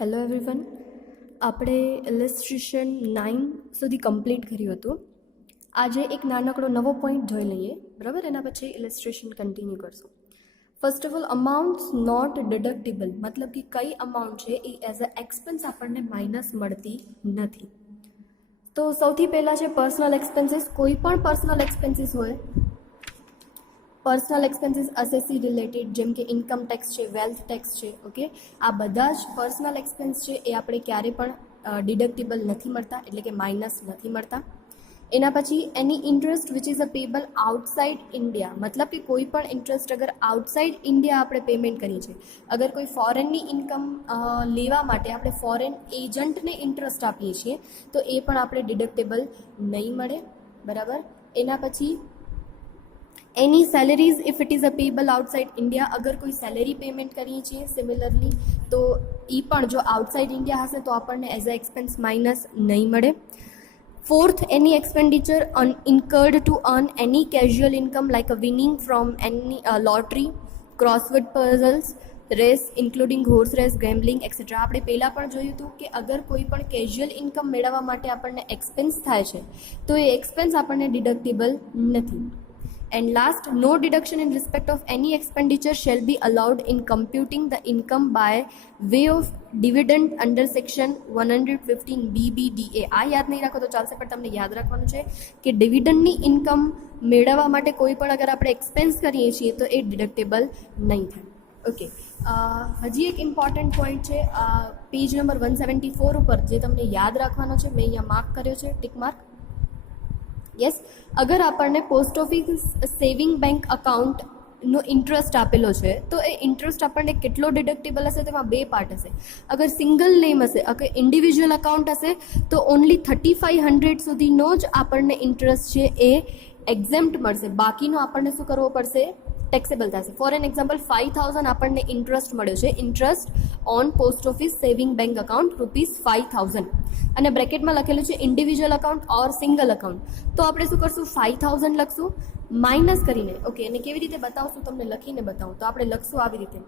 Hello everyone, આપણે ઇલિસ્ટ્રેશન 9 સુધી complete કર્યું હતું. આજે એક નાનકડો નવો પોઈન્ટ જોઈ લઈએ, બરાબર? એના પછી ઇલિસ્ટ્રેશન કન્ટિન્યુ કરશું. ફર્સ્ટ ઓફ ઓલ, અમાઉન્ટ્સ નોટ ડિડક્ટેબલ, મતલબ કે કઈ અમાઉન્ટ છે એ એઝ અ એક્સપેન્સ આપણને માઇનસ મળતી નથી. તો સૌથી પહેલાં છે પર્સનલ એક્સપેન્સીસ. કોઈ પણ પર્સનલ એક્સપેન્સીસ હોય, પર્સનલ એક્સપેન્સીસ અસેસી રિલેટેડ, જેમ કે ઇન્કમ ટેક્સ છે, વેલ્થ ટેક્સ છે, ઓકે, આ બધા જ પર્સનલ એક્સપેન્સ છે એ આપણે ક્યારે પણ ડિડક્ટેબલ નથી મળતા, એટલે કે માઇનસ નથી મળતા. એના પછી એની interest which is a payable outside India, મતલબ કે કોઈ પણ ઇન્ટરેસ્ટ અગર આઉટસાઇડ ઇન્ડિયા આપણે પેમેન્ટ કરી છે, અગર કોઈ ફોરેનની ઇન્કમ લેવા માટે આપણે ફોરેન એજન્ટને ઇન્ટરેસ્ટ આપીએ છીએ તો એ પણ આપણે ડિડક્ટેબલ નહીં મળે, બરાબર? એના પછી એની salaries if it is a payable outside India, અગર કોઈ સેલેરી પેમેન્ટ કરીએ છીએ સિમિલરલી તો એ પણ જો આઉટસાઇડ ઇન્ડિયા હશે તો આપણને એઝ અ એક્સપેન્સ માઇનસ નહીં મળે. Fourth, any expenditure incurred to earn any casual income like a winning from any lottery, crossword puzzles, race including horse race, gambling etcetera. આપણે પહેલાં પણ જોયું હતું કે અગર કોઈ પણ કેઝ્યુઅલ ઇન્કમ મેળવવા માટે આપણને એક્સપેન્સ થાય છે તો એ એક્સપેન્સ આપણને ડિડક્ટેબલ નથી. And last, no deduction in respect of any expenditure shall be allowed in computing the income by way of dividend under section 115 BBDA. આ યાદ નહીં રાખો તો ચાલશે, પણ તમને યાદ રાખવાનું છે કે ડિવિડન્ડની ઇન્કમ મેળવવા માટે કોઈ પણ અગર આપણે એક્સપેન્સ કરીએ છીએ તો એ ડિડક્ટેબલ નહીં થાય. ઓકે, હજી એક ઇમ્પોર્ટન્ટ પોઈન્ટ છે પેજ નંબર 174 ઉપર જે તમને યાદ રાખવાનો છે, મેં અહીંયા માર્ક કર્યો છે, ટિક માર્ક. યસ, અગર આપણને પોસ્ટ ઓફિસ સેવિંગ બેંક અકાઉન્ટનો ઇન્ટરેસ્ટ આપેલો છે તો એ ઇન્ટરેસ્ટ આપણને કેટલો ડિડક્ટેબલ હશે, તેમાં બે પાર્ટ હશે. અગર સિંગલ નેમ હશે, અગર ઇન્ડિવિજ્યુઅલ અકાઉન્ટ હશે તો ઓનલી 3500 સુધીનો જ આપણને ઇન્ટરેસ્ટ છે એ એક્ઝેમ્પ્ટ મળશે, બાકીનો આપણને શું કરવો પડશે, ટેક્સેબલ થશે. ફોર એન એક્ઝામ્પલ, 5000 આપણને ઇન્ટરેસ્ટ મળ્યો છે, interest on post office saving bank account ₹5000, અને બ્રેકેટમાં લખેલું છે ઇન્ડિવિજ્યુઅલ અકાઉન્ટ ઓર સિંગલ અકાઉન્ટ. તો આપણે શું કરશું, 5000 લખશું માઇનસ કરીને. ઓકે, અને કેવી રીતે બતાવશું, તમને લખીને બતાવું. તો આપણે લખશું આવી રીતે,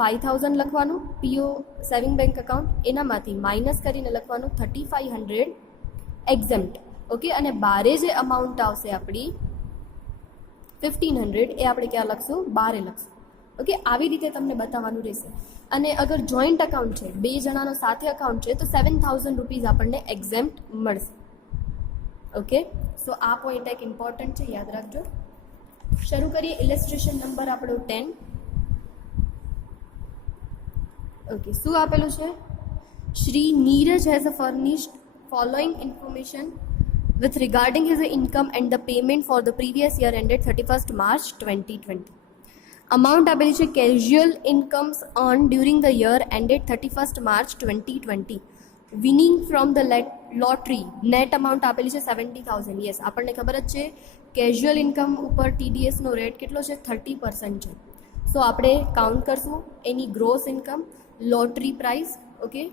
5000 લખવાનું પીઓ સેવિંગ બેંક અકાઉન્ટ, એનામાંથી માઇનસ કરીને લખવાનું 3500 એક્ઝેમ્પ્ટ. ઓકે, અને બારે જે અમાઉન્ટ આવશે આપણી 1500 એ આપણે ક્યાં લખશું, બારે લખશું. ઓકે, આવી રીતે તમને બતાવવાનું રહેશે. અને અગર જોઈન્ટ અકાઉન્ટ છે, બે જણાનો સાથે અકાઉન્ટ છે તો 7000 રૂપીઝ આપણને એક્ઝેમ્પ્ટ મળશે. ઓકે, સો આ પોઈન્ટ એક ઇમ્પોર્ટન્ટ છે, યાદ રાખજો. શરૂ કરીએ. ઇલિસ્ટ્રેશન નંબર આપણો 10. ઓકે, શું આપેલું છે, Shri Neeraj has a furnished following information with regarding his income and the payment for the previous year ended 31st March 2020. Amount આપેલી છે casual incomes earned during the year ended 31st March 2020. Winning from the lottery net amount આપેલી છે 70,000. Yes, આપણને ખબર જ છે casual income ઉપર TDSનો rate કેટલો છે, 30% છે. સો આપણે કાઉન્ટ કરશું any gross income, lottery price. Okay,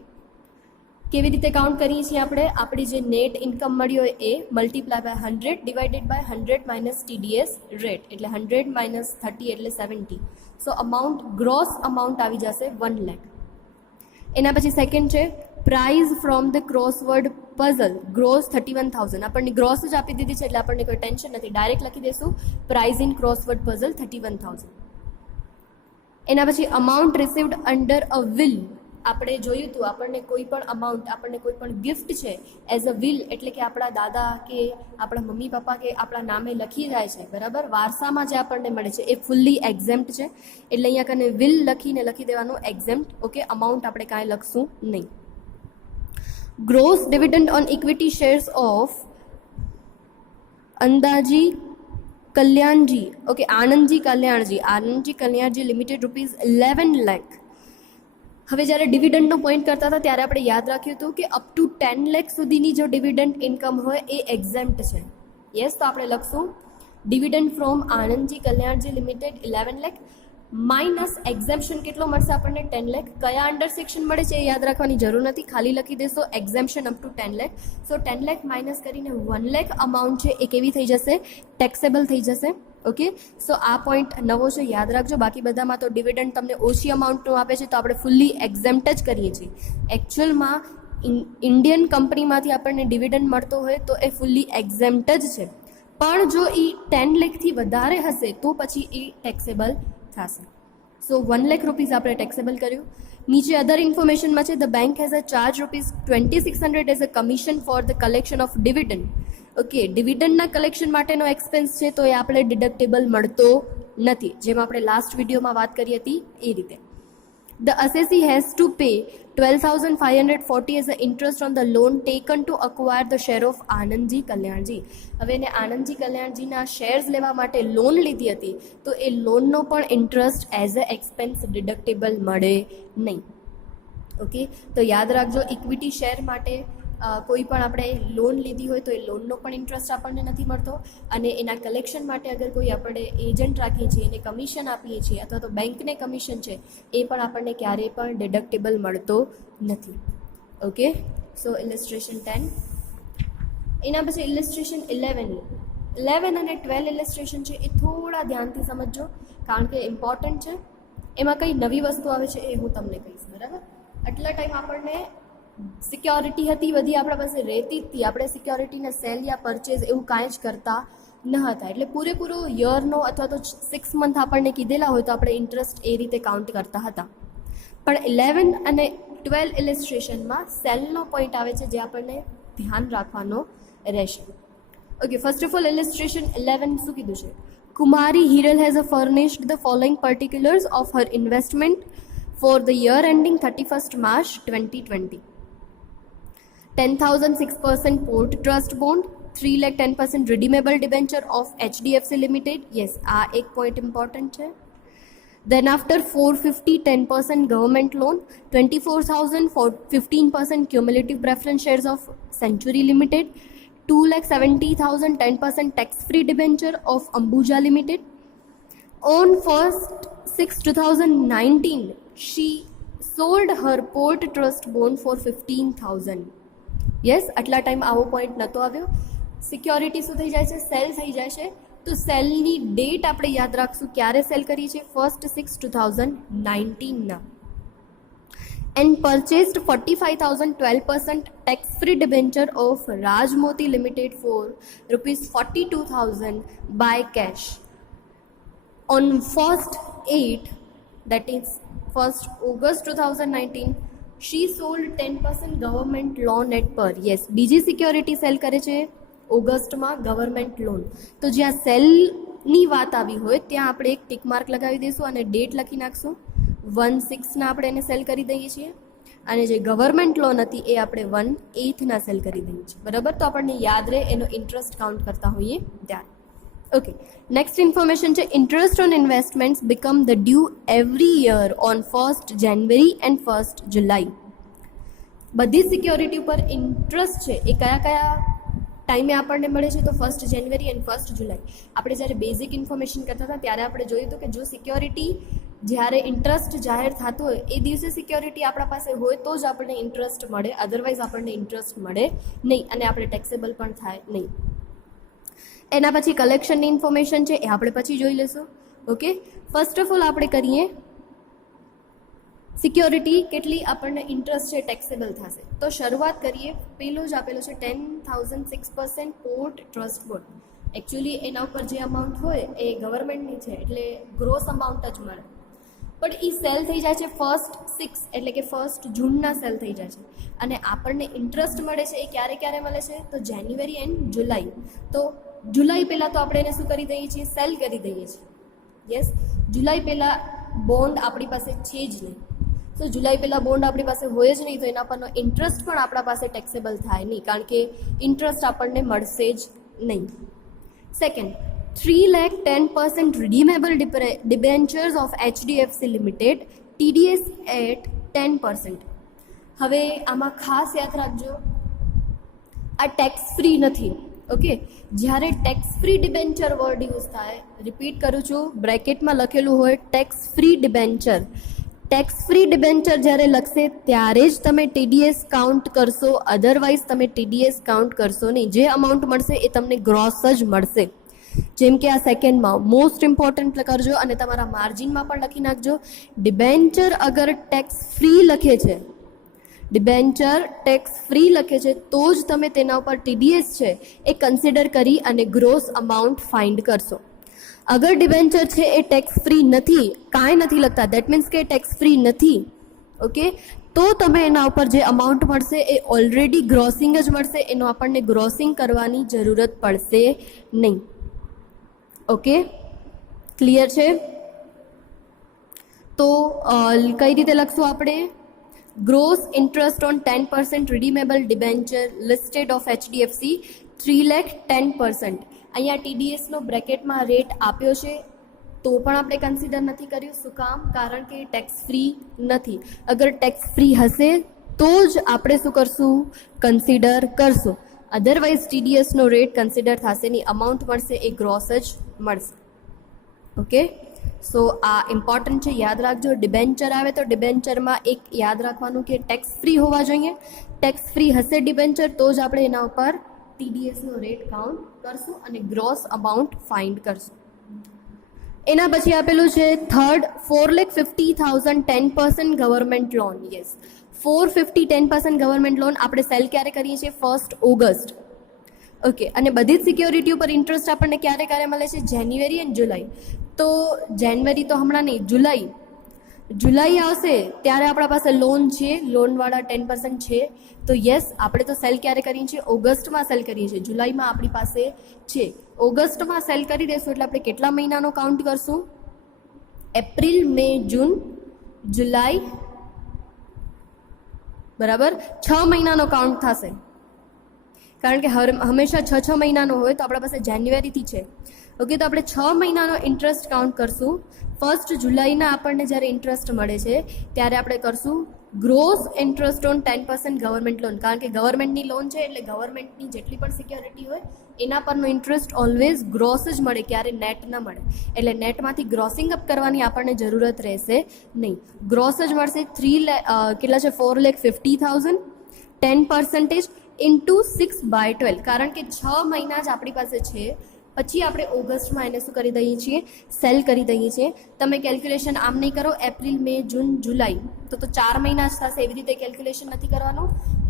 કેવી રીતે કાઉન્ટ કરીએ છીએ આપણે, આપણી જે નેટ ઇન્કમ મળી હોય એ multiply by 100 divided by 100 minus TDS rate, એટલે 100 માઇનસ 30 એટલે 70. સો અમાઉન્ટ, ગ્રોસ અમાઉન્ટ આવી જશે 1 લાખ. એના પછી સેકન્ડ છે prize from the crossword puzzle, gross 31,000. આપણને ગ્રોસ જ આપી દીધી છે એટલે આપણને કોઈ ટેન્શન નથી, ડાયરેક્ટ લખી દઈશું પ્રાઇઝ ઇન ક્રોસવર્ડ પઝલ 31,000. એના પછી amount received under a will, આપણે જોયું હતું આપણને કોઈ પણ અમાઉન્ટ, આપણને કોઈ પણ ગિફ્ટ છે એઝ અ વિલ, એટલે કે આપણા દાદા કે આપણા મમ્મી પપ્પા કે આપણા નામે લખી જાય છે, બરાબર, વારસામાં જે આપણને મળે છે એ ફૂલ્લી એક્ઝેમ્પ્ટ છે, એટલે અહીંયા કને વિલ લખીને લખી દેવાનું એક્ઝેમ્પ્ટ. ઓકે, અમાઉન્ટ આપણે કાંઈ લખશું નહીં. Gross dividend on equity shares of અંદાજી કલ્યાણજી, ઓકે, આનંદજી કલ્યાણજી લિમિટેડ ₹11 લાખ. હવે જ્યારે ડિવિડન્ડનો પોઈન્ટ કરતા હતા ત્યારે આપણે યાદ રાખ્યું હતું કે અપ ટુ 10 લાખ સુધીની જો ડિવિડન્ડ ઇન્કમ હોય એ એક્ઝેમ્પ્ટ છે. યસ, તો આપણે લખશું dividend from Anandji Kalyanji limited 11 lakh minus exemption કેટલો મળશે આપણને, 10 લાખ. કયા અંડર સેક્શન મળે છે એ યાદ રાખવાની જરૂર નથી, ખાલી લખી દેશો exemption up to 10 lakh. So 10 lakh minus કરીને 1 લાખ અમાઉન્ટ છે એ કેવી થઈ જશે, ટેક્સેબલ થઈ જશે. ઓકે, સો આ પોઈન્ટ નવો છે, યાદ રાખજો. બાકી બધામાં તો ડિવિડન્ડ તમને ઓછી અમાઉન્ટનું આપે છે તો આપણે ફૂલ્લી એક્ઝેમ્પ્ટ જ કરીએ છીએ. એકચ્યુઅલમાં ઇન્ડિયન કંપનીમાંથી આપણને ડિવિડન્ડ મળતો હોય તો એ ફૂલ્લી એક્ઝેમ્પ્ટ જ છે, પણ જો એ 10 લાખથી વધારે હશે તો પછી એ ટેક્સેબલ થશે. સો 1 લાખ રૂપીઝ આપણે ટેક્સેબલ કર્યું. નીચે અધર ઇન્ફોર્મેશનમાં છે, the bank has a charge ₹2600 as a commission for the collection of dividend. Okay, ડિવિડન્ડના કલેક્શન માટેનો એક્સપેન્સ છે તો એ આપણે ડિડક્ટેબલ મળતો નથી, જેમ આપણે લાસ્ટ વિડીયોમાં વાત કરી હતી એ રીતે. The assessee has to pay 12,540 as an interest on the loan taken to acquire the share of Anandji Kalyanji. હવે એને આનંદજી કલ્યાણજીના શેર્સ લેવા માટે લોન લીધી હતી તો એ લોનનો પણ ઇન્ટરેસ્ટ એઝ અ એક્સપેન્સ ડિડક્ટેબલ મળે નહીં. ઓકે, તો યાદ રાખજો, ઇક્વિટી શેર માટે કોઈ પણ આપણે લોન લીધી હોય તો એ લોનનો પણ ઇન્ટરેસ્ટ આપણને નથી મળતો, અને એના કલેક્શન માટે અગર કોઈ આપણે એજન્ટ રાખીએ છીએ, એને કમિશન આપીએ છીએ અથવા તો બેંકને કમિશન છે એ પણ આપણને ક્યારેય પણ ડિડક્ટેબલ મળતો નથી. ઓકે, સો ઇલિસ્ટ્રેશન 10. એના પછી ઇલિસ્ટ્રેશન 11 અને 12 ઇલિસ્ટ્રેશન છે એ થોડા ધ્યાનથી સમજજો, કારણ કે ઇમ્પોર્ટન્ટ છે. એમાં કઈ નવી વસ્તુ આવે છે એ હું તમને કહીશ, બરાબર? આટલા ટાઈમ આપણને સિક્યોરિટી હતી બધી આપણા પાસે રહેતી જ હતી, આપણે સિક્યોરિટીને સેલ યા પરચેઝ એવું કાંઈ જ કરતા ન હતા, એટલે પૂરેપૂરો યરનો અથવા તો 6 મંથ આપણને કીધેલા હોય તો આપણે ઇન્ટરેસ્ટ એ રીતે કાઉન્ટ કરતા હતા. પણ 11 અને 12 ઇલિસ્ટ્રેશનમાં સેલનો પોઈન્ટ આવે છે જે આપણને ધ્યાન રાખવાનો રહેશે. Okay, first of all illustration 11 શું કીધું છે? Kumari Hiral has a furnished the following particulars of her investment for the year ending 31st March 2020. 10,006% port trust bond, 3,10% redeemable debenture of HDFC Limited. Yes, આ એક પોઈન્ટ ઇમ્પોર્ટન્ટ છે. Then after 450 10% government loan, 24,000 for 15% cumulative preference shares of Century Limited, 2,70,000 10% tax-free debenture of Ambuja Limited. On 1st 6 2019, she sold her port trust bond for 15,000. Yes, આટલા time આવો point નહોતો આવ્યો. Security શું થઈ જાય છે? Cell થઈ જાય છે. તો સેલની ડેટ આપણે યાદ રાખશું, ક્યારે સેલ કરી છે? 1st 6 2019 and purchased 45,000 12% tax free debenture of Rajmoti limited for ₹42,000 by cash on 1st 8 that is 1st August 2019. she sold 10% government loan at par. Yes, બીજી સિક્યોરિટી સેલ કરે છે ઓગસ્ટમાં, ગવર્મેન્ટ લોન. તો જ્યાં સેલની વાત આવી હોય ત્યાં આપણે એક ટિક માર્ક લગાવી દઈશું અને ડેટ લખી નાખશું. 1/6 આપણે એને સેલ કરી દઈએ છીએ, અને જે ગવર્મેન્ટ લોન હતી એ આપણે 1/8 સેલ કરી દઈએ છીએ, બરાબર? તો આપણને યાદ રહે, એનો ઇન્ટરેસ્ટ કાઉન્ટ કરતા હોઈએ ત્યારે. ઓકે, નેક્સ્ટ ઇન્ફોર્મેશન છે, interest on investments become the due every year on 1st January and 1st July. બધી સિક્યોરિટી ઉપર ઇન્ટરેસ્ટ છે એ કયા કયા ટાઈમે આપણને મળે છે? તો 1st January and 1st July. આપણે જ્યારે બેઝિક ઇન્ફોર્મેશન કરતા હતા ત્યારે આપણે જોયું હતું કે જો સિક્યોરિટી જ્યારે ઇન્ટરેસ્ટ જાહેર થતો હોય એ દિવસે સિક્યોરિટી આપણા પાસે હોય તો જ આપણને ઇન્ટરેસ્ટ મળે, અધરવાઇઝ આપણને ઇન્ટરેસ્ટ મળે નહીં અને આપણે ટેક્સેબલ પણ થાય નહીં. એના પછી કલેક્શનની ઇન્ફોર્મેશન છે એ આપણે પછી જોઈ લઈશું. ઓકે, ફર્સ્ટ ઓફ ઓલ આપણે કરીએ સિક્યોરિટી કેટલી આપણને ઇન્ટરેસ્ટ છે ટેક્સેબલ થશે. તો શરૂઆત કરીએ, પેલો જ આપેલો છે 10,006% પોર્ટ ટ્રસ્ટ બોન્ડ. એકચ્યુઅલી એના ઉપર જે અમાઉન્ટ હોય એ ગવર્મેન્ટની છે એટલે ગ્રોસ અમાઉન્ટ જ મળે, પણ એ સેલ થઈ જાય છે 1st 6 એટલે કે 1st જૂનના સેલ થઈ જાય છે, અને આપણને ઇન્ટરેસ્ટ મળે છે એ ક્યારે ક્યારે મળે છે? તો જાન્યુઆરી એન્ડ જુલાઈ. તો જુલાઈ પહેલાં તો આપણે એને શું કરી દઈએ છીએ? સેલ કરી દઈએ છીએ. યસ, જુલાઈ પહેલાં બોન્ડ આપણી પાસે છે જ નહીં, તો જુલાઈ પહેલાં બોન્ડ આપણી પાસે હોય જ નહીં તો એના પરનો ઇન્ટરેસ્ટ પણ આપણા પાસે ટેક્સેબલ થાય નહીં, કારણ કે ઇન્ટરેસ્ટ આપણને મળશે જ નહીં. Second, 3,10% redeemable debentures of HDFC Limited, TDS at 10%. હવે આમાં ખાસ યાદ રાખજો, આ ટેક્સ ફ્રી નથી. ઓકે, જ્યારે tax free debenture word use થાય, રિપીટ કરું છું, બ્રેકેટમાં લખેલું હોય tax free debenture. Tax free debenture જ્યારે લખશે ત્યારે જ તમે TDS કાઉન્ટ કરશો, અધરવાઇઝ તમે TDS કાઉન્ટ કરશો નહીં. જે અમાઉન્ટ મળશે એ તમને ગ્રોસ જ મળશે. જેમ કે આ સેકન્ડમાં મોસ્ટ ઇમ્પોર્ટન્ટ કરજો અને તમારા માર્જિનમાં પણ લખી નાખજો. ડિબેન્ચર અગર ટેક્સ ફ્રી લખે છે, ડિબેન્ચર ટેક્સ ફ્રી લખે છે તો જ તમે તેના ઉપર TDS છે એ કન્સિડર કરી અને ગ્રોસ અમાઉન્ટ ફાઇન્ડ કરશો. અગર ડિબેન્ચર છે એ ટેક્સ ફ્રી નથી, કાંઈ નથી લખતા, દેટ મીન્સ કે ટેક્સ ફ્રી નથી, ઓકે, તો તમે એના ઉપર જે અમાઉન્ટ મળશે એ ઓલરેડી ગ્રોસિંગ જ મળશે, એનો આપણને ગ્રોસિંગ કરવાની જરૂરત પડશે નહીં. ઓકે, ક્લિયર છે? તો કઈ રીતે લખશું આપણે? Gross interest on 10% redeemable debenture listed of HDFC 3,10,000. અહીંયા TDSનો બ્રેકેટમાં રેટ આપ્યો છે તો પણ આપણે કન્સિડર નથી કર્યું. શું કામ? કારણ કે ટેક્સ ફ્રી નથી. અગર ટેક્સ ફ્રી હશે તો જ આપણે શું કરશું? કન્સિડર કરશું. અધરવાઇઝ TDSનો રેટ કન્સિડર થશે નહીં, અમાઉન્ટ મળશે એ ગ્રોસ જ મળશે. ઓકે, સો આ ઇમ્પોર્ટન્ટ છે, યાદ રાખજો. ડિબેન્ચર આવે તો ડિબેન્ચરમાં એક યાદ રાખવાનું કે ટેક્સ ફ્રી હોવા જોઈએ. ટેક્સ ફ્રી હશે ડિબેન્ચર તો જ આપણે એના ઉપર TDSનો રેટ કાઉન્ટ કરશું અને ગ્રોસ અમાઉન્ટ ફાઇન્ડ કરશું. એના પછી આપેલું છે third 4,50,000 10% government loan. Yes, 450 10% government loan આપણે સેલ ક્યારે કરીએ છીએ? 1 ઓગસ્ટ. ઓકે, અને બધી જ સિક્યોરિટી ઉપર ઇન્ટરેસ્ટ આપણને ક્યારે મળે છે? જાન્યુઆરી એન્ડ જુલાઈ. તો જાન્યુઆરી તો હમણાં નહીં, જુલાઈ આવશે ત્યારે આપણા પાસે લોન છે, લોનવાળા 10% છે. તો યસ, આપણે તો સેલ ક્યારે કરીએ છીએ? ઓગસ્ટમાં સેલ કરીએ છીએ. જુલાઈમાં આપણી પાસે છે, ઓગસ્ટમાં સેલ કરી દઈશું એટલે આપણે કેટલા મહિનાનો કાઉન્ટ કરશું? એપ્રિલ, મે, જૂન, જુલાઈ, બરાબર 6 મહિનાનો કાઉન્ટ થશે. કારણ કે હંમેશા 6 મહિનાનો હોય તો આપણા પાસે જાન્યુઆરીથી છે. ઓકે, તો આપણે 6 મહિનાનો ઇન્ટરેસ્ટ કાઉન્ટ કરશું. 1 જુલાઈના આપણને જ્યારે ઇન્ટરેસ્ટ મળે છે ત્યારે આપણે કરશું gross interest on 10% government loan. કારણ કે ગવર્મેન્ટની લોન છે એટલે ગવર્મેન્ટની જેટલી પણ સિક્યોરિટી હોય એના પરનો ઇન્ટરેસ્ટ ઓલવેઝ ગ્રોસ જ મળે, ક્યારે નેટ ન મળે. એટલે નેટમાંથી ગ્રોસિંગ અપ કરવાની આપણને જરૂરત રહેશે નહીં, ગ્રોસ જ મળશે. કેટલા છે? 4,50,000 10% ઇન્ટુ 6/12. કારણ કે 6 મહિના જ આપણી પાસે છે, પછી આપણે ઓગસ્ટમાં એને શું કરી દઈએ છીએ? સેલ કરી દઈએ છીએ. તમે કેલ્ક્યુલેશન આમ નહીં કરો, એપ્રિલ, મે, જૂન, જુલાઈ, તો 4 મહિના જ થશે. એવી રીતે કેલ્ક્યુલેશન નથી કરવાનું.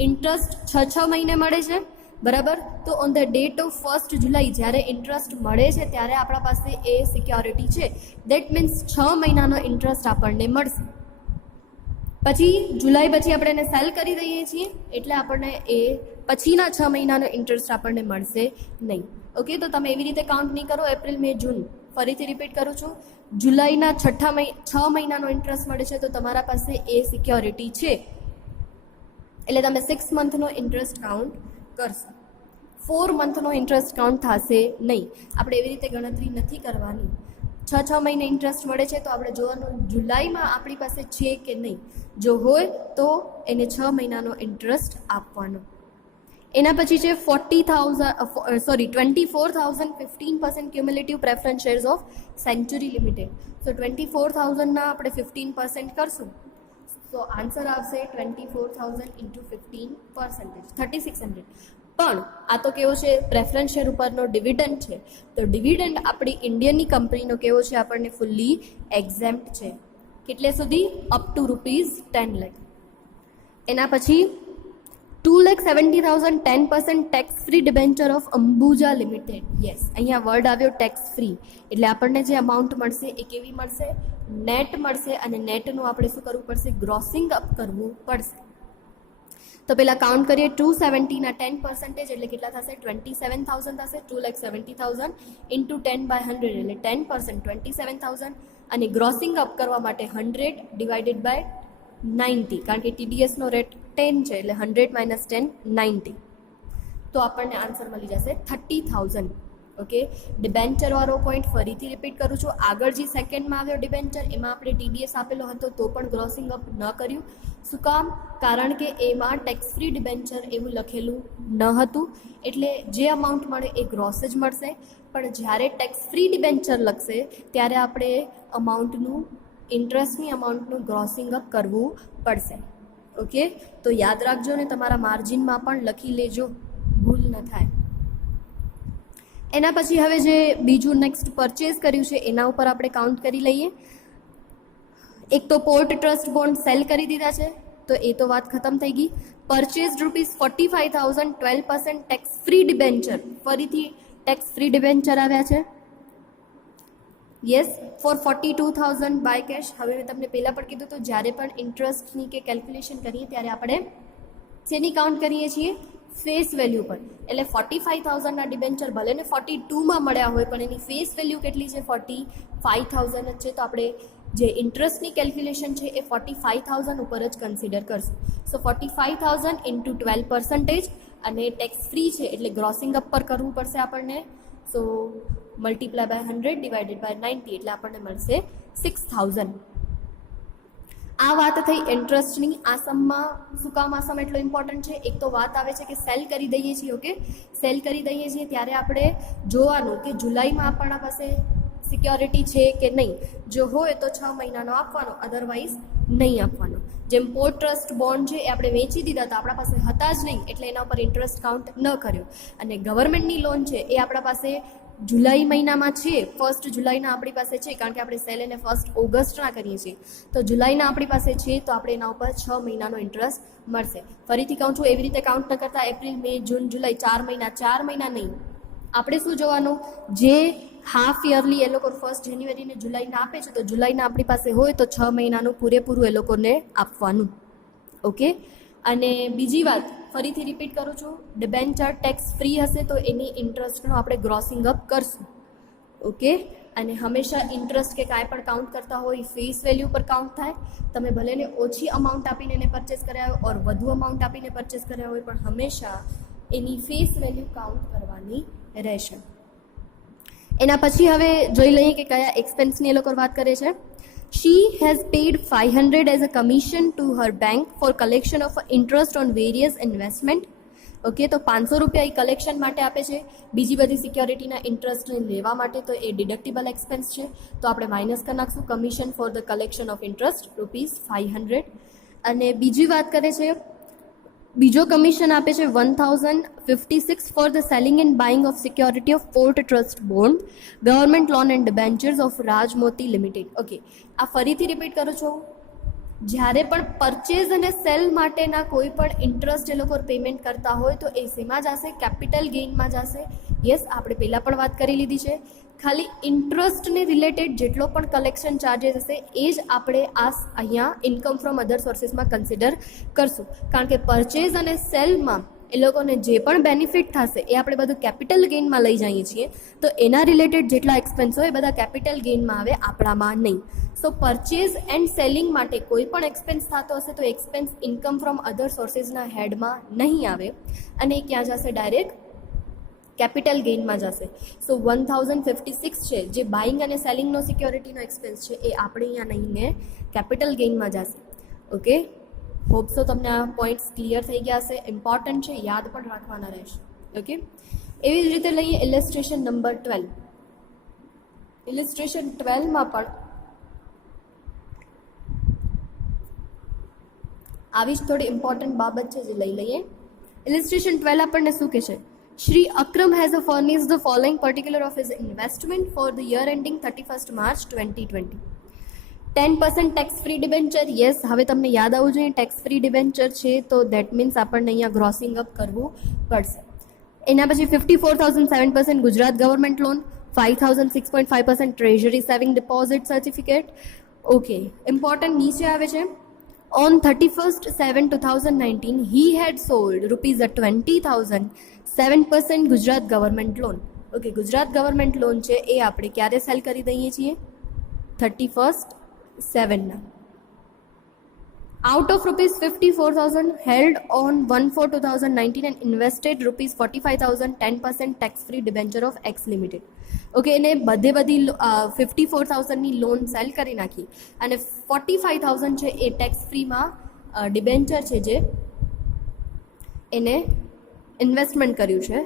ઇન્ટરેસ્ટ 6 મહિને મળે છે, બરાબર. તો ઓન ધ ડેટ ઓફ 1 જુલાઈ જ્યારે ઇન્ટરેસ્ટ મળે છે ત્યારે આપણા પાસે એ સિક્યોરિટી છે, દેટ મીન્સ 6 મહિનાનો ઇન્ટરેસ્ટ આપણને મળશે. પછી જુલાઈ પછી આપણે એને સેલ કરી દઈએ છીએ એટલે આપણને એ પછીના 6 મહિનાનો ઇન્ટરેસ્ટ આપણને મળશે નહીં. ઓકે, તો તમે એવી રીતે કાઉન્ટ નહીં કરો. એપ્રિલ, મે, જૂન, ફરીથી રિપીટ કરું છું, જુલાઈના 6 મહિનાનો ઇન્ટરેસ્ટ મળે છે તો તમારા પાસે એ સિક્યોરિટી છે એટલે તમે 6 મંથનો ઇન્ટરેસ્ટ કાઉન્ટ કરશો. 4 મંથનો ઇન્ટરેસ્ટ કાઉન્ટ થશે નહીં. આપણે એવી રીતે ગણતરી નથી કરવાની. 6 મહિને ઇન્ટરેસ્ટ મળે છે તો આપણે જોવાનું જુલાઈમાં આપણી પાસે છે કે નહીં. જો હોય તો એને 6 મહિનાનો ઇન્ટરેસ્ટ આપવાનો. એના પછી છે 24,000 15% cumulative preference shares of century limited. So 24,000ના આપણે 15% કરશું તો આન્સર આવશે 24,000 ઇન્ટુ 15%, 3,600. પણ આ તો કેવો છે? પ્રેફરન્સ શેર ઉપરનો ડિવિડન્ડ છે. તો ડિવિડન્ડ આપણી ઇન્ડિયનની કંપનીનો કેવો છે? આપણને ફુલ્લી એક્ઝેમ્પ્ટ છે. કેટલે સુધી? Up to ₹10 lakh. એના પછી 2,70,000 10% tax free debenture of Ambuja limited. Yes, અહીંયા વર્ડ આવ્યો ટેક્સ ફ્રી એટલે આપણને જે અમાઉન્ટ મળશે એ કેવી મળશે? નેટ મળશે. અને નેટનું આપણે શું કરવું પડશે? ગ્રોસિંગ અપ કરવું પડશે. તો પહેલાં કાઉન્ટ કરીએ. 270ના 10% એટલે કેટલા થશે? 27,000 થશે. 2,70,000 ઇન્ટુ 10/100 એટલે 10% 27,000. અને ગ્રોસિંગ અપ કરવા માટે 100 ડિવાઇડેડ બાય 90, કારણ કે TDSનો રેટ 10 છે એટલે 100 - 10 90. તો આપણને આન્સર મળી જશે 30,000. ઓકે, ડિબેન્ચરવાળો પોઈન્ટ ફરીથી રિપીટ કરું છું. આગળ જે સેકન્ડમાં આવ્યો ડિબેન્ચર એમાં આપણે TDS આપેલો હતો તો પણ ગ્રોસિંગ અપ ન કર્યું. શું કામ? કારણ કે એમાં ટેક્સ ફ્રી ડિબેન્ચર એવું લખેલું ન હતું એટલે જે અમાઉન્ટ મળે એ ગ્રોસ જ મળશે. પણ જ્યારે ટેક્સ ફ્રી ડિબેન્ચર લખશે ત્યારે આપણે અમાઉન્ટનું ઇન્ટરેસ્ટની અમાઉન્ટનું ગ્રોસિંગ અપ કરવું પડશે. ઓકે, તો યાદ રાખજો ને તમારા માર્જિનમાં પણ લખી લેજો, ભૂલ ન થાય. એના પછી હવે જે બીજું નેક્સ્ટ પરચેઝ કર્યું છે એના ઉપર આપણે કાઉન્ટ કરી લઈએ. એક તો પોર્ટ ટ્રસ્ટ બોન્ડ સેલ કરી દીધા છે, તો એ તો વાત ખતમ થઈ ગઈ. પરચેઝ ₹45,000 12% ટેક્સ ફ્રી ડિબેન્ચર, ફરીથી ટેક્સ ફ્રી ડિબેન્ચર આવ્યા છે. Yes, for 42,000 by cash. હવે મેં તમને પહેલાં પણ કીધું તો જ્યારે પણ ઇન્ટરેસ્ટની કે કેલ્ક્યુલેશન કરીએ ત્યારે આપણે શેની કાઉન્ટ કરીએ છીએ? ફેસ વેલ્યુ પર. એટલે 45,000ના ડિબેન્ચર ભલે ને 42માં મળ્યા હોય પણ એની ફેસ વેલ્યુ કેટલી છે? 45,000 જ છે. તો આપણે જે ઇન્ટરેસ્ટની કેલ્ક્યુલેશન છે એ 45,000 ઉપર જ કન્સિડર કરશું. સો 45,000 ઇન્ટુ 12% અને ટેક્સ ફ્રી છે એટલે ગ્રોસિંગ અપ પર કરવું પડશે આપણને. સો મલ્ટીપ્લાય બાય 100 ડિવાઇડેડ બાય 90 એટલે આપણને મળશે 6,000. આ વાત થઈ ઇન્ટરેસ્ટની. આ સમમાં શું કામ આ સમ એટલો ઇમ્પોર્ટન્ટ છે? એક તો વાત આવે છે કે સેલ કરી દઈએ છીએ. ઓકે, સેલ કરી દઈએ છીએ ત્યારે આપણે જોવાનું કે જુલાઈમાં આપણા પાસે સિક્યોરિટી છે કે નહીં. જો હોય તો 6 મહિનાનો આપવાનો, અધરવાઇઝ નહીં આપવાનો. જેમ પોર્ટ ટ્રસ્ટ બોન્ડ છે એ આપણે વેચી દીધા હતા, આપણા પાસે હતા જ નહીં એટલે એના ઉપર ઇન્ટરેસ્ટ કાઉન્ટ ન કર્યો. અને ગવર્મેન્ટની લોન છે એ આપણા પાસે જુલાઈ મહિનામાં છે, 1 જુલાઈના આપણી પાસે છે, કારણ કે આપણે સેલ એને 1 ઓગસ્ટના કરીએ છીએ. તો જુલાઈના આપણી પાસે છે તો આપણે એના ઉપર 6 મહિનાનો ઇન્ટરેસ્ટ મળશે. ફરીથી કહું છું, એવી રીતે કાઉન્ટ ન કરતા એપ્રિલ, મે, જૂન, જુલાઈ 4 મહિના નહીં. આપણે શું જોવાનું? જે હાફ યરલી એ લોકો 1 જાન્યુઆરી ને જુલાઈના આપે છે તો જુલાઈના આપણી પાસે હોય તો 6 મહિનાનું પૂરેપૂરું એ લોકોને આપવાનું. ઓકે, અને બીજી વાત ફરીથી રિપીટ કરું છું, ડિબેન્ચર ટેક્સ ફ્રી હશે તો એની ઇન્ટરેસ્ટનું આપણે ગ્રોસિંગ અપ કરશું. ઓકે, અને હંમેશા ઇન્ટરેસ્ટ કે કાંઈ પણ કાઉન્ટ કરતા હોય ફેસ વેલ્યુ પર કાઉન્ટ થાય. તમે ભલે ને ઓછી અમાઉન્ટ આપીને એને પરચેસ કર્યા હોય ઓર વધુ અમાઉન્ટ આપીને પરચેસ કર્યા હોય પણ હંમેશા એની ફેસ વેલ્યુ કાઉન્ટ કરવાની રહેશે. એના પછી હવે જોઈ લઈએ કે કયા એક્સપેન્સની એ લોકો વાત કરે છે. She has paid 500 as a commission to her bank for collection of interest on various investment. Okay, તો 500 રૂપિયા એ કલેક્શન માટે આપે છે, બીજી બધી સિક્યોરિટીના ઇન્ટરેસ્ટને લેવા માટે, તો એ ડિડક્ટેબલ એક્સપેન્સ છે. તો આપણે માઇનસ કરી નાખશું commission for the collection of interest ₹500. અને બીજી વાત કરે છે, બીજો કમિશન આપે છે 1,056 for the selling and buying of security of port trust bond, government loan and debentures of Rajmoti limited. Okay, આ ફરીથી રિપીટ કરું છું, જ્યારે પણ પરચેઝ અને સેલ માટેના કોઈ પણ ઇન્ટરેસ્ટ એ લોકો પેમેન્ટ કરતા હોય તો એ શેમાં જશે? કેપિટલ ગેઇનમાં જશે. યસ, આપણે પહેલાં પણ વાત કરી લીધી છે. ખાલી ઇન્ટરેસ્ટને રિલેટેડ જેટલો પણ કલેક્શન ચાર્जेस હશે એ જ આપણે અહીંયા ઇન્કમ ફ્રોમ અધર સોર્સિસમાં કન્સિડર કરશું. કારણ કે પરચેઝ અને સેલમાં એ લોકોને જે પણ બેનિફિટ થશે એ આપણે બધું કેપિટલ ગેઇનમાં લઈ જઈએ છીએ. તો એના રિલેટેડ જેટલા એક્સપેન્સ હોય એ બધા કેપિટલ ગેઇનમાં આવે, આપણામાં નહીં. સો પરચેઝ એન્ડ સેલિંગ માટે કોઈ પણ એક્સપેન્સ થતો હશે તો એક્સપેન્સ ઇન્કમ ફ્રોમ અધર સોર્સિસના હેડમાં નહીં આવે અને એ ક્યાં જશે? ડાયરેક્ટ કેપિટલ ગેઇનમાં જશે. સો 1,056 છે જે બાઇંગ અને સેલિંગનો સિક્યોરિટીનો એક્સપેન્સ છે એ આપણે અહીંયા નહીં ને કેપિટલ ગેઇનમાં જશે. ઓકે, હોપ સો તમને આ પોઈન્ટ્સ ક્લિયર થઈ ગયા હશે. ઇમ્પોર્ટન્ટ છે, યાદ પણ રાખવાના રહેશે. ઓકે, એવી જ રીતે લઈએ ઇલિસ્ટ્રેશન નંબર 12. ઇલિસ્ટ્રેશન 12માં પણ આવી જ થોડી ઇમ્પોર્ટન્ટ બાબત છે જે લઈ લઈએ. ઇલિસ્ટ્રેશન 12 આપણને શું કહે છે? Shri Akram has furnished the following particular of his investment for the year ending 31st March 2020. 10% tax free debenture. Yes, હવે તમને યાદ આવવું જોઈએ ટેક્સ ફ્રી ડિબેન્ચર છે તો દેટ મીન્સ આપણને અહીંયા ગ્રોસિંગ અપ કરવું પડશે. એના પછી 54,000 7% Gujarat government loan, 5,000 6.5% treasury saving deposit certificate. Okay, important નીચે આવે છે. On 31st 7 2019, he had sold ₹20,000 7% Gujarat government loan. Okay, Gujarat government loan છે એ આપણે ક્યારે સેલ કરી દઈએ છીએ? 31st 7ના. Out of ₹54,000 held on 1/4/2019 and invested ₹45,000 10% tax-free debenture of X Limited. Okay, એને બધી 54,000ની લોન સેલ કરી નાખી અને 45,000 છે એ ટેક્સ ફ્રીમાં ડિબેન્ચર છે જે એને ઇન્વેસ્ટમેન્ટ કર્યું છે.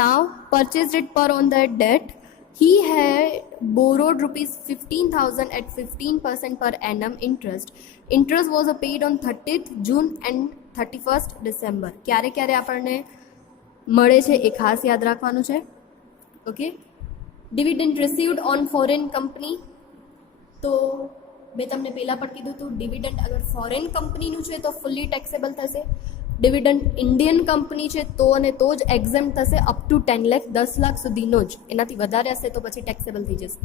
નાવ પરચેઝડ ઇટ પર on that date he had borrowed ₹15,000 at 15% per annum interest. Interest was paid on 30th June and 31st December. ક્યારે ક્યારે આપણને મળે છે એ ખાસ યાદ રાખવાનું છે. Okay. Dividend received on foreign company, તો મેં તમને પહેલાં પણ કીધું હતું, ડિવિડન્ડ અગર ફોરેન કંપનીનું છે તો ફુલ્લી ટેક્સેબલ થશે. ડિવિડન્ડ ઇન્ડિયન કંપની છે તો અને તો જ એક્ઝેમ્પ્ટ થશે અપ ટુ 10 લાખ, 10 લાખ સુધીનો જ. એનાથી વધારે હશે તો પછી ટેક્સેબલ થઈ જશે.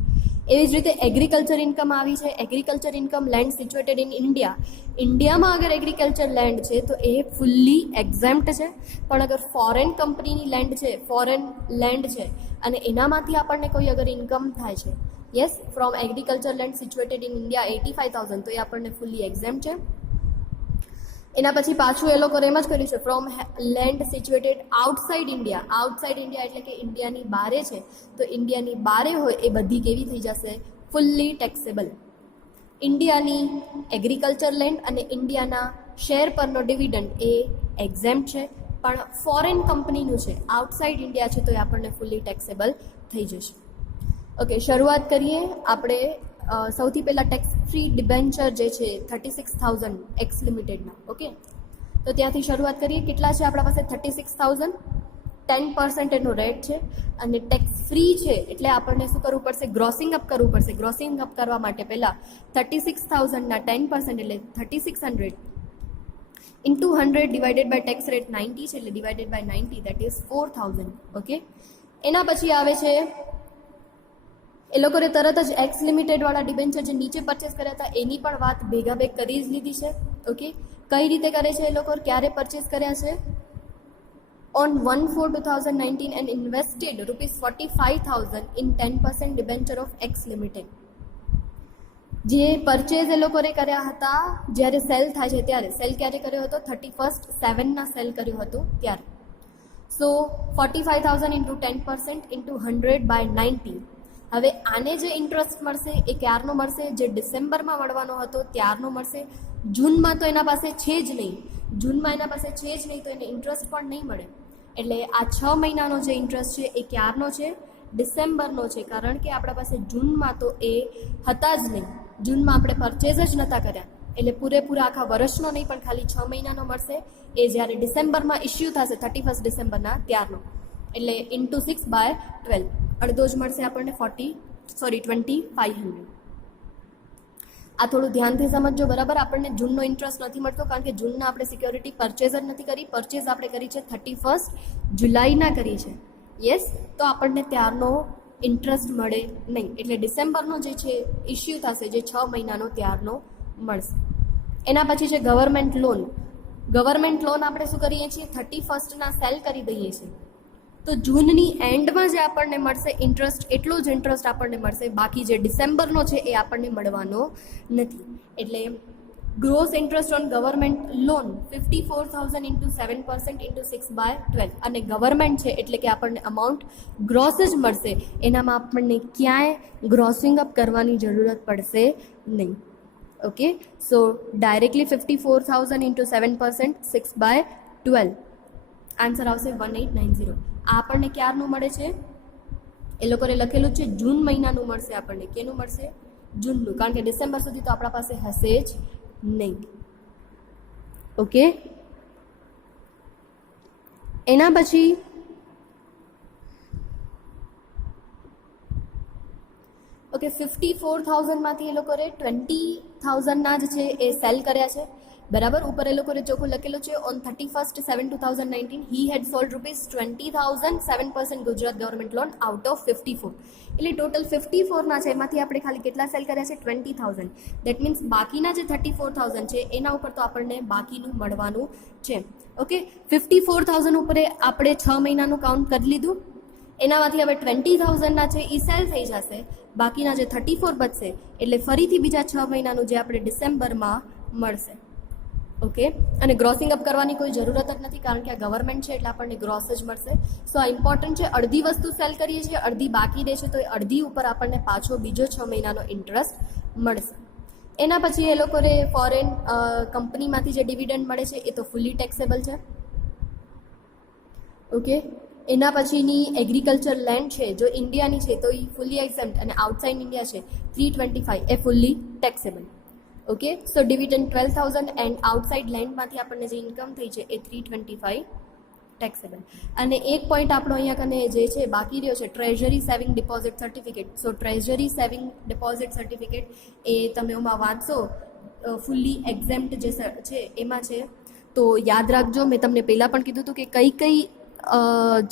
એવી જ રીતે એગ્રીકલ્ચર ઇન્કમ આવી છે. Agriculture income land situated in India, ઇન્ડિયામાં અગર એગ્રીકલ્ચર લેન્ડ છે તો એ ફુલ્લી એક્ઝેમ્પ્ટ છે. પણ અગર ફોરેન કંપનીની લેન્ડ છે, ફોરેન લેન્ડ છે અને એનામાંથી આપણને કોઈ અગર ઇન્કમ થાય છે, yes, from agriculture land situated in India 85,000, તો એ આપણને ફુલ્લી એક્ઝેમ્પ્ટ છે. એના પછી પાછું એ લોકો એમ જ કર્યું છે, from land situated outside India. Outside India એટલે કે ઇન્ડિયાની બારે છે, તો ઇન્ડિયાની બારે હોય એ બધી કેવી થઈ જશે? Fully taxable. ઇન્ડિયાની એગ્રીકલ્ચર લેન્ડ અને ઇન્ડિયાના શેર પરનો ડિવિડન્ડ એ એક્ઝેમ્પ્ટ છે, પણ ફોરેન કંપનીનું છે, આઉટસાઇડ ઇન્ડિયા છે, તો એ આપણને ફુલ્લી ટેક્સેબલ થઈ જશે. ઓકે, શરૂઆત કરીએ આપણે. સૌથી પહેલાં ટેક્સ ફ્રી ડિબેન્ચર જે છે 36,000 એક્સ લિમિટેડના. ઓકે, તો ત્યાંથી શરૂઆત કરીએ. કેટલા છે આપણા પાસે? 36,000. 10% એનો રેટ છે અને ટેક્સ ફ્રી છે એટલે આપણને શું કરવું પડશે? ગ્રોસિંગ અપ કરવું પડશે. ગ્રોસિંગ અપ કરવા માટે પહેલાં 36,000ના 10% એટલે 3600 into 100 divided by tax rate 90 છે, એટલે divided by 90, that is 4,000. Okay, એના પછી આવે છે એ લોકોએ તરત જ એક્સ લિમિટેડવાળા ડિબેન્ચર જે નીચે પરચેસ કર્યા હતા એની પણ વાત ભેગા ભેગ કરી જ લીધી છે. ઓકે, કઈ રીતે કરે છે એ લોકો? ક્યારે પરચેસ કર્યા છે? On 1/4/2019 and invested ₹45,000 in 10% debenture of X Limited. જે પરચેઝ એ લોકોએ કર્યા હતા જ્યારે સેલ થાય છે ત્યારે. સેલ ક્યારે કર્યો હતો? 31/7 સેલ કર્યો હતો ત્યારે. સો 45,000 ઇન્ટુ 10% ઇન્ટુ 100/90. હવે આને જે ઇન્ટરેસ્ટ મળશે એ ક્યારનો મળશે? જે ડિસેમ્બરમાં મળવાનો હતો ત્યારનો મળશે. જૂનમાં તો એના પાસે છે જ નહીં. જૂનમાં એના પાસે છે જ નહીં તો એને ઇન્ટરેસ્ટ પણ નહીં મળે. એટલે આ 6 મહિનાનો જે ઇન્ટરેસ્ટ છે એ ક્યારનો છે? ડિસેમ્બરનો છે. કારણ કે આપણા પાસે જૂનમાં તો એ હતા જ નહીં. જૂનમાં આપણે પરચેઝ જ નહોતા કર્યા, એટલે પૂરેપૂરા આખા વર્ષનો નહીં પણ ખાલી 6 મહિનાનો મળશે. એ જ્યારે ડિસેમ્બરમાં ઇસ્યુ થશે 31 ડિસેમ્બરના ત્યારનો, એટલે ઇન્ટુ 6/12, અડધો જ મળશે આપણને 2,500. આ થોડું ધ્યાનથી સમજજો, બરાબર. આપણને જૂનનો ઇન્ટરેસ્ટ નથી મળતો કારણ કે જૂનના આપણે સિક્યોરિટી પરચેઝ જ નથી કરી. પરચેઝ આપણે કરી છે 31 જુલાઈના કરી છે, યસ, તો આપણને ત્યારનો ઇન્ટરેસ્ટ મળે નહીં. એટલે ડિસેમ્બરનો જે છે ઇસ્યુ થશે જે 6 મહિનાનો ત્યારનો મળશે. એના પછી છે ગવર્મેન્ટ લોન. ગવર્મેન્ટ લોન આપણે શું કરીએ છીએ? 31ના સેલ કરી દઈએ છીએ, તો જૂનની એન્ડમાં જે આપણને મળશે ઇન્ટરેસ્ટ, એટલો જ ઇન્ટરેસ્ટ આપણને મળશે. બાકી જે ડિસેમ્બરનો છે એ આપણને મળવાનો નથી. એટલે gross interest on government loan 54,000 into 7% into 6/12. અને ગવર્મેન્ટ છે એટલે કે આપણને અમાઉન્ટ ગ્રોસ જ મળશે. એનામાં આપણને ક્યાંય ગ્રોસિંગ અપ કરવાની જરૂરત પડશે નહીં. ઓકે, સો ડાયરેક્ટલી 54,000 ઇન્ટુ 7% 6/12. આન્સર આવશે 1890. આ આપણને ક્યારનું મળે છે? એ લોકોએ લખેલું છે જૂન મહિનાનું મળશે આપણને. કેનું મળશે? જૂનનું, કારણ કે ડિસેમ્બર સુધી તો આપણા પાસે હશે જ નહીં. ઓકે, એના પછી ઓકે 54,000માંથી એ લોકોએ 20,000ના જ છે એ સેલ કર્યા છે, બરાબર. ઉપર એ લોકોએ ચોખ્ખું લખેલું છે on 31/7/2019 he had sold ₹20,000 7% Gujarat government loan out of 54. એટલે ટોટલ 54ના છે એમાંથી આપણે ખાલી કેટલા સેલ કર્યા છે? 20,000. દેટ મીન્સ બાકીના જે 34,000 છે એના ઉપર તો આપણને બાકીનું મળવાનું છે. ઓકે, 54,000 ઉપર આપણે 6 મહિનાનું કાઉન્ટ કરી લીધું. એનામાંથી હવે 20,000ના છે એ સેલ થઈ જશે. બાકીના જે 34 બચશે એટલે ફરીથી બીજા 6 મહિનાનું જે આપણે ડિસેમ્બરમાં મળશે. ઓકે, અને ગ્રોસિંગ અપ કરવાની કોઈ જરૂરત જ નથી કારણ કે આ ગવર્મેન્ટ છે એટલે આપણને ગ્રોસ જ મળશે. સો આ ઇમ્પોર્ટન્ટ છે. અડધી વસ્તુ સેલ કરીએ છીએ, અડધી બાકી રહે છે, તો એ અડધી ઉપર આપણને પાછો બીજો 6 મહિનાનો ઇન્ટરેસ્ટ મળશે. એના પછી એ લોકોને ફોરેન કંપનીમાંથી જે ડિવિડન્ડ મળે છે એ તો ફુલ્લી ટેક્સેબલ છે. ઓકે, એના પછીની એગ્રીકલ્ચર લેન્ડ છે જો ઇન્ડિયાની છે તો એ ફુલ્લી એક્ઝેમ્પ્ટ, અને આઉટસાઇડ ઇન્ડિયા છે 325 એ fully taxable. Okay, so dividend 12,000 and outside લેન્ડમાંથી આપણને જે ઇન્કમ થઈ છે એ 325 ટેક્સેબલ. અને એક પોઈન્ટ આપણો અહીંયા કને જે છે બાકી રહ્યો છે ટ્રેઝરી સેવિંગ ડિપોઝિટ સર્ટિફિકેટ. સો ટ્રેઝરી સેવિંગ ડિપોઝિટ સર્ટિફિકેટ એ તમે એમાં વાંચશો ફૂલ્લી એક્ઝેમ્પ્ટ જે છે એમાં છે. તો યાદ રાખજો, મેં તમને પહેલાં પણ કીધું હતું કે કઈ કઈ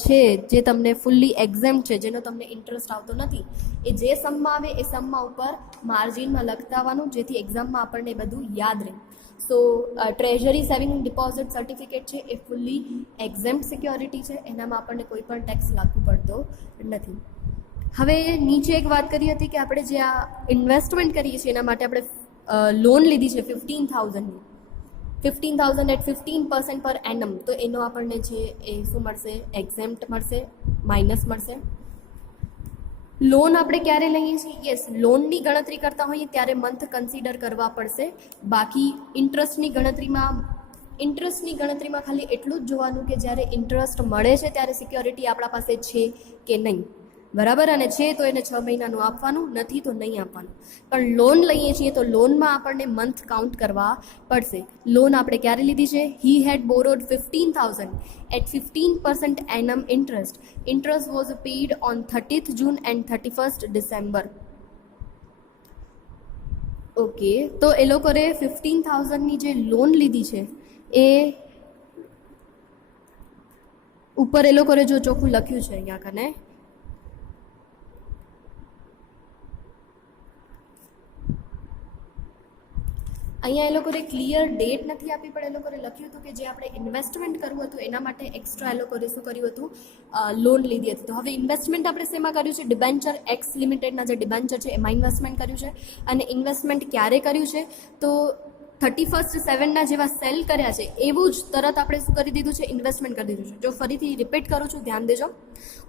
છે જે તમને ફૂલ્લી એક્ઝેમ્પ્ટ છે, જેનો તમને ઇન્ટરેસ્ટ આવતો નથી, એ જે સમમાં આવે એ સમમાં ઉપર માર્જિનમાં લખતા આવવાનું, જેથી એક્ઝામમાં આપણને બધું યાદ રહે. સો ટ્રેઝરી સેવિંગ ડિપોઝિટ સર્ટિફિકેટ છે એ ફૂલ્લી એક્ઝેમ્પ્ટ સિક્યોરિટી છે, એનામાં આપણને કોઈ પણ ટેક્સ લાગુ પડતો નથી. હવે નીચે એક વાત કરી હતી કે આપણે જે આ ઇન્વેસ્ટમેન્ટ કરીએ છીએ એના માટે આપણે લોન લીધી છે 15,000ની, 15,000 એટ 15% પર એનમ, તો એનો આપણને છે એ શું મળશે? એક્ઝેમ્પ્ટ મળશે, માઇનસ મળશે. લોન આપણે ક્યારે લઈએ છીએ? યસ, લોનની ગણતરી કરતા હોઈએ ત્યારે મંથ કન્સિડર કરવા પડશે. બાકી ઇન્ટરેસ્ટની ગણતરીમાં ખાલી એટલું જ જોવાનું કે જ્યારે ઇન્ટરેસ્ટ મળે છે ત્યારે સિક્યોરિટી આપણા પાસે છે કે નહીં, બરાબર? અને છે તો એને 6 મહિનાનું આપવાનું, નથી તો નહીં આપવાનું. પણ લોન લઈએ છીએ તો લોનમાં આપણને મંથ કાઉન્ટ કરવા પડશે. લોન આપણે ક્યારે લીધી છે? હી હેડ borrowed 15,000 at 15% annum interest. Interest was paid on 30th June and 31st December. Okay, તો એ લોકોએ 15,000ની જે લોન લીધી છે એ ઉપર એ લોકોએ જો ચોખ્ખું લખ્યું છે અહીંયા કને, અહીંયા એ લોકોએ ક્લિયર ડેટ નથી આપી, પણ એ લોકોએ લખ્યું હતું કે જે આપણે ઇન્વેસ્ટમેન્ટ કરવું હતું એના માટે એક્સ્ટ્રા એ લોકોએ શું કર્યું હતું? લોન લીધી હતી. તો હવે ઇન્વેસ્ટમેન્ટ આપણે શેમાં કર્યું છે? ડિબેન્ચર એક્સ લિમિટેડના જે ડિબેન્ચર છે એમાં ઇન્વેસ્ટમેન્ટ કર્યું છે. અને ઇન્વેસ્ટમેન્ટ ક્યારે કર્યું છે? તો 31/7 જેવા સેલ કર્યા છે એવું જ તરત આપણે શું કરી દીધું છે? ઇન્વેસ્ટમેન્ટ કરી દીધું છે. જો ફરીથી રિપીટ કરું છું, ધ્યાન દેજો.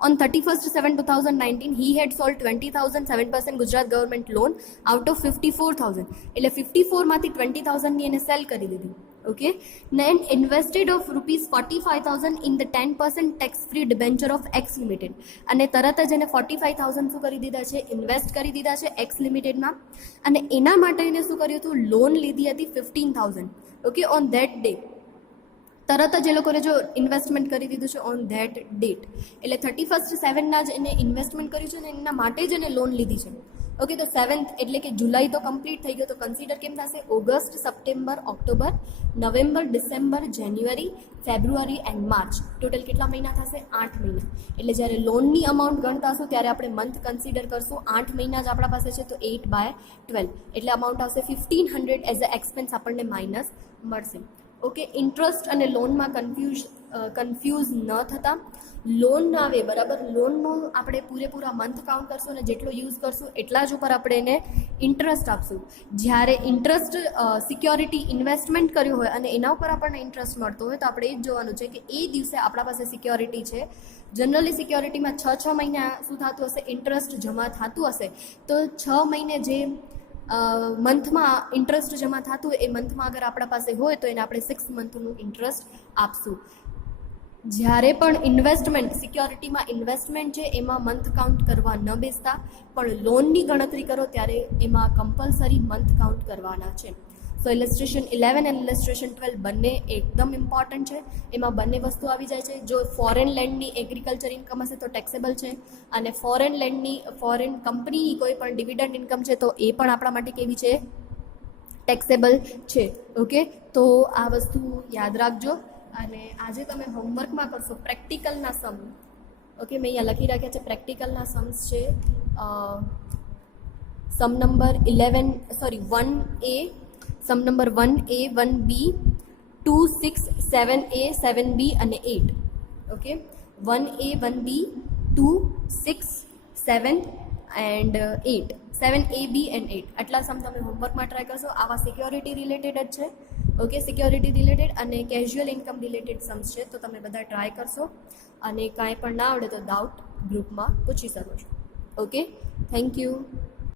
On 31/7/2019 he had sold 20,000 7% Gujarat government loan out of 54,000, એટલે 54માંથી 20,000ની એને સેલ કરી દીધી. Okay, then invested of ₹45,000 in the 10% tax free debenture of X Limited, અને તરત જ એને 45,000 શું કરી દીધા છે? ઇન્વેસ્ટ કરી દીધા છે X લિમિટેડમાં. અને એના માટે એને શું કર્યું હતું? લોન લીધી હતી 15,000. ઓકે, ઓન ધેટ ડે તરત જ એ લોકોએ જો ઇન્વેસ્ટમેન્ટ કરી દીધું છે ઓન ધેટ ડેટ, એટલે 31/7 જ એને ઇન્વેસ્ટમેન્ટ કર્યું છે અને એના માટે જ એને લોન લીધી છે. ઓકે, તો 7th એટલે કે જુલાઈ તો કમ્પ્લીટ થઈ ગયો, તો કન્સિડર કેમ થશે? August, September, October, November, December, જાન્યુઆરી, ફેબ્રુઆરી એન્ડ માર્ચ, ટોટલ કેટલા મહિના થશે? 8 મહિના. એટલે જ્યારે લોનની અમાઉન્ટ ગણતા હશું ત્યારે આપણે મંથ કન્સિડર કરશું. 8 મહિના જ આપણા પાસે છે, તો 8/12, એટલે અમાઉન્ટ આવશે 1,500 એઝ અ એક્સપેન્સ આપણને માઇનસ મળશે. ઓકે, ઇન્ટરેસ્ટ અને લોનમાં કન્ફ્યુઝ ન થતા. લોન ના આવે, બરાબર? લોનનો આપણે પૂરેપૂરા મંથ કાઉન્ટ કરશું અને જેટલો યુઝ કરશું એટલા જ ઉપર આપણે એને ઇન્ટરેસ્ટ આપશું. જ્યારે ઇન્ટરેસ્ટ સિક્યોરિટી ઇન્વેસ્ટમેન્ટ કર્યું હોય અને એના ઉપર આપણને ઇન્ટરેસ્ટ મળતો હોય તો આપણે એ જ જોવાનું છે કે એ દિવસે આપણા પાસે સિક્યોરિટી છે. જનરલી સિક્યોરિટીમાં 6 મહિના શું થતું હશે? ઇન્ટરેસ્ટ જમા થતું હશે. તો 6 મહિને જે મંથમાં ઇન્ટરેસ્ટ જમા થતું હોય એ મંથમાં અગર આપણા પાસે હોય તો એને આપણે 6 મંથનું ઇન્ટરેસ્ટ આપશું. જ્યારે પણ ઇન્વેસ્ટમેન્ટ સિક્યોરિટીમાં ઇન્વેસ્ટમેન્ટ છે એમાં મંથ કાઉન્ટ કરવા ન બેસતા, પણ લોનની ગણતરી કરો ત્યારે એમાં કમ્પલસરી મંથ કાઉન્ટ કરવાના છે. સો ઇલસ્ટ્રેશન 11 અને ઇલસ્ટ્રેશન 12 બંને એકદમ ઇમ્પોર્ટન્ટ છે. એમાં બંને વસ્તુ આવી જાય છે. જો ફોરેન લેન્ડની એગ્રીકલ્ચર ઇન્કમ હશે તો ટેક્સેબલ છે, અને ફોરેન કંપની કોઈ પણ ડિવિડન્ડ ઇન્કમ છે તો એ પણ આપણા માટે કેવી છે? ટેક્સેબલ છે. ઓકે, તો આ વસ્તુ યાદ રાખજો. અને આજે તમે હોમવર્કમાં કરશો પ્રેક્ટિકલના સમ. ઓકે, મેં અહીંયા લખી રાખ્યા છે પ્રેક્ટિકલના સમ્સ છે. સમ નંબર 1A, સમ number 1A, 1B, 2, 6, 7A, 7B અને 8. Okay, 1A, 1B, 2, 6, 7 and 8, 7AB and 8. આટલા સમ તમે હોમવર્કમાં ટ્રાય કરશો. આવા સિક્યોરિટી રિલેટેડ જ છે. ઓકે, સિક્યોરિટી રિલેટેડ અને કેઝ્યુઅલ ઇન્કમ રિલેટેડ સમ્સ છે, તો તમે બધા ટ્રાય કરશો. અને કાંઈ પણ ના આવડે તો ડાઉટ ગ્રુપમાં પૂછી શકો છો. Okay, thank you.